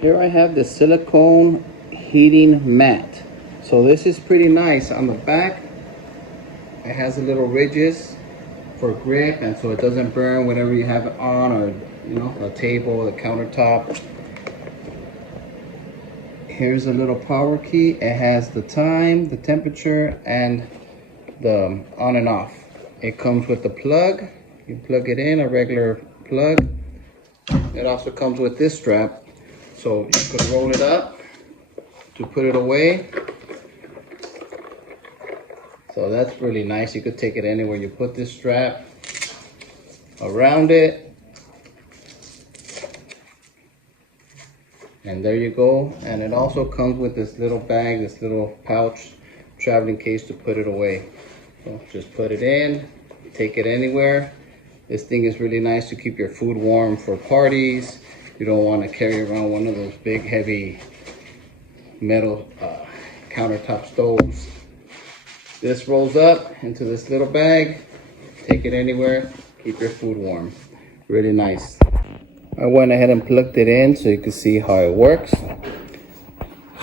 Here I have the silicone heating mat. So this is pretty nice. On the back, it has a little ridges for grip, and so it doesn't burn whenever you have it on, or the table, the countertop. Here's a little power key. It has the time, the temperature, and the on and off. It comes with the plug. You plug it in, a regular plug. It also comes with this strap, so you could roll it up to put it away. So that's really nice. You could take it anywhere. You put this strap around it, and there you go. And it also comes with this little bag, this little pouch, traveling case to put it away. So just put it in, take it anywhere. This thing is really nice to keep your food warm for parties. You don't want to carry around one of those big heavy metal countertop stoves. This rolls up into this little bag. Take it anywhere, keep your food warm. Really nice. I went ahead and plugged it in so you can see how it works.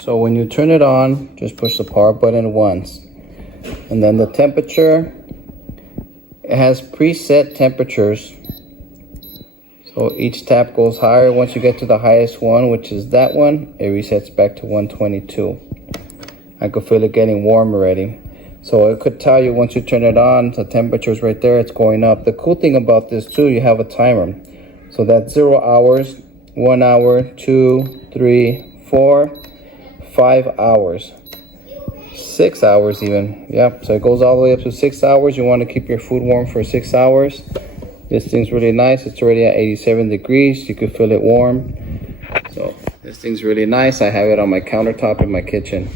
So when you turn it on, just push the power button once. And then the temperature, it has preset temperatures. So each tap goes higher. Once you get to the highest one, which is that one, it resets back to 122. I could feel it getting warm already. So it could tell you once you turn it on, the temperature's right there, it's going up. The cool thing about this too, you have a timer. So that's 0 hours, 1 hour, 2, 3, 4, 5 hours, 6 hours even. Yep, so it goes all the way up to 6 hours. You want to keep your food warm for 6 hours. This thing's really nice. It's already at 87 degrees. You can feel it warm. So this thing's really nice. I have it on my countertop in my kitchen.